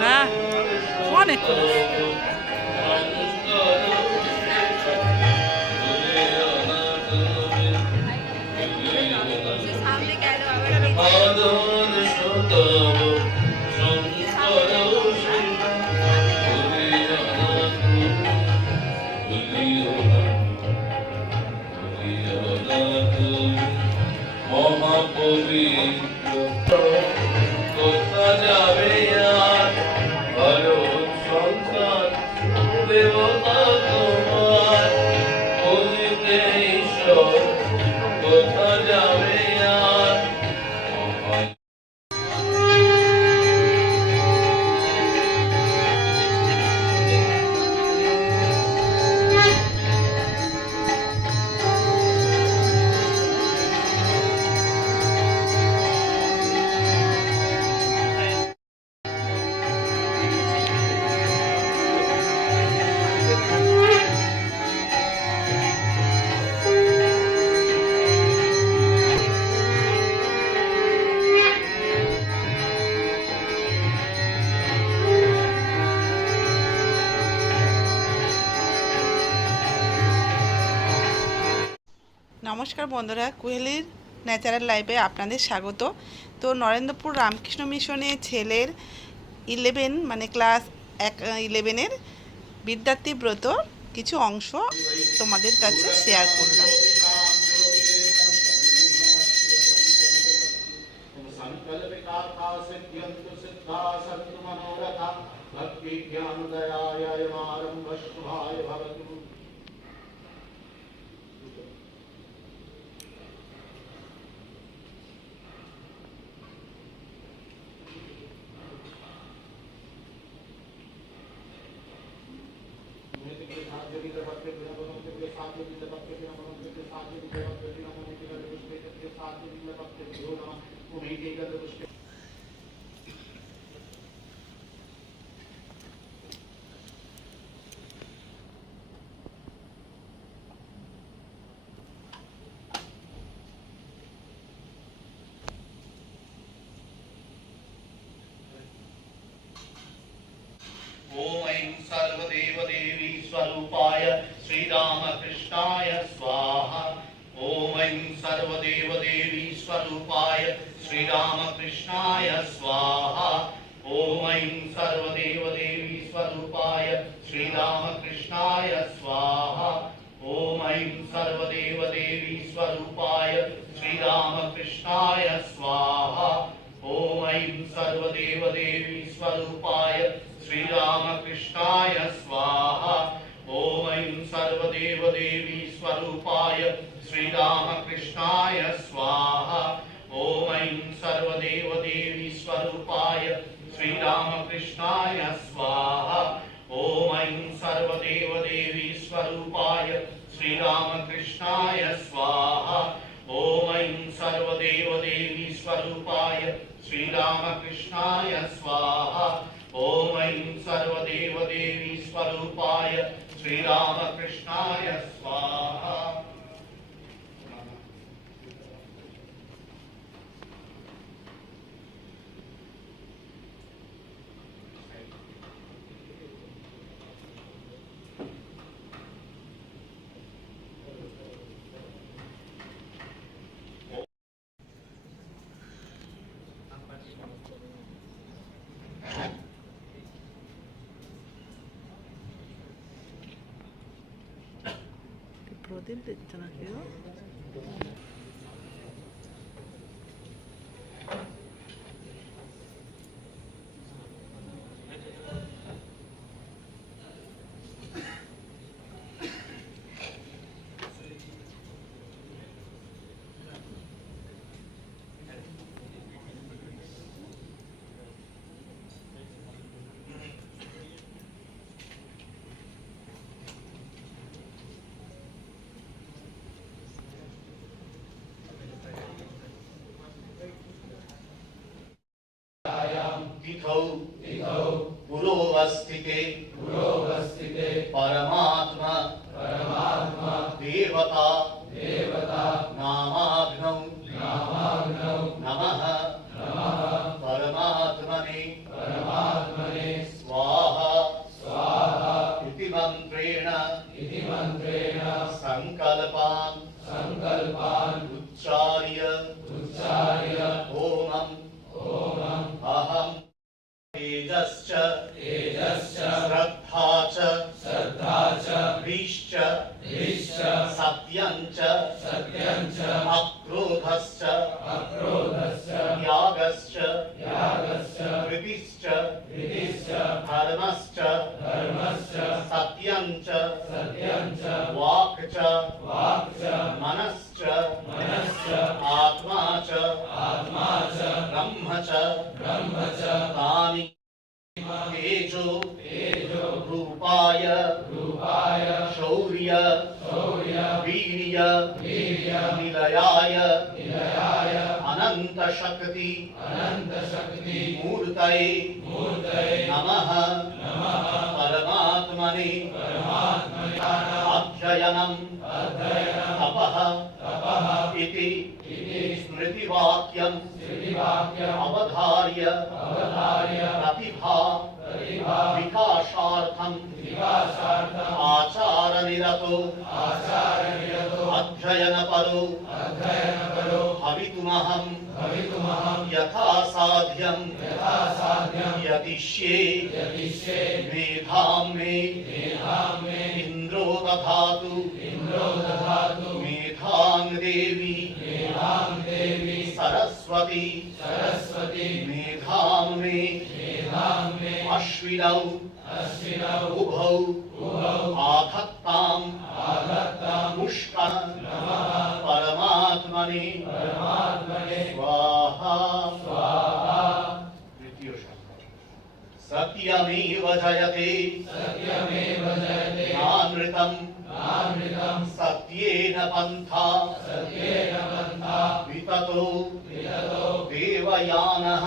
হ্যাঁ অনেক নমস্কার বন্ধুরা, কুহেলির ন্যাচারাল লাইফে আপনাদের স্বাগত। তো নরেন্দ্রপুর রামকৃষ্ণ মিশনে ছেলের 11 মানে ক্লাস 11-এর বিদ্যার্থী ব্রত কিছু অংশ তোমাদের কাছে শেয়ার করলাম। सर्वदेवदेवी स्वरूपाय श्रीरामकृष्णाय स्वाहा। ॐ सर्वदेवदेवी स्वरूपाय श्रीरामकृष्णाय स्वाहा। ॐ सर्वदेवदेवी स्वरूपाय श्रीरामकृष्णाय स्वाहा। ॐ सर्वदेवदेवी स्वरूपाय श्रीरामकृष्णाय स्वाहा। ॐ सर्वदेवदेवी स्वरूपाय श्रीरामकृष्णाय स्वाहा। ॐ सर्वदेवदेवी स्वरूपाय श्रीरामकृष्णाय स्वाहा। ॐ सर्वदेवदेवी स्वरूपाय श्रीरामकृष्णाय स्वाहा। ॐ सर्वदेवदेवी स्वरूपाय श्रीरामकृष्णाय स्वाहा। ॐ सर्वदेवदेवी स्वरूपाय श्रीरामकृष्णाय स्वाहा। ॐ सर्वदेवदेवी स्वरूपाय श्रीरामकृष्णाय स्वाहा। প্রদীপ দিচ্ছে না কেউ। पुरोवस्थिते परमात्मा देवता नामाग्नौ नमः यागश्च धृतिश्च धर्मश्च सत्यञ्च वाक् च मनश्च आत्मा च ब्रह्म च तानि तेजो रूपाय शौर्य वीर्य निलयाय अनंत शक्ति मूर्तये नमः परमात्मने अध्ययनं तपः इति स्मृतिवाक्यं अवधार्य प्रतिभा विकासार्थं आचारनिरतो अध्ययनपरो भवितुमहं यथा साध्यं यतिष्ये मेधां मे इन्द्रो दधातु मेधां देवी सरस्वती मेधां मे अश्विनौ उभौ आधत्तां पुष्कः परमात्मने स्वाहा। तृतीय शब्द सत्यमेव जयते नानृतं सत्येन पन्था विततो देवयानः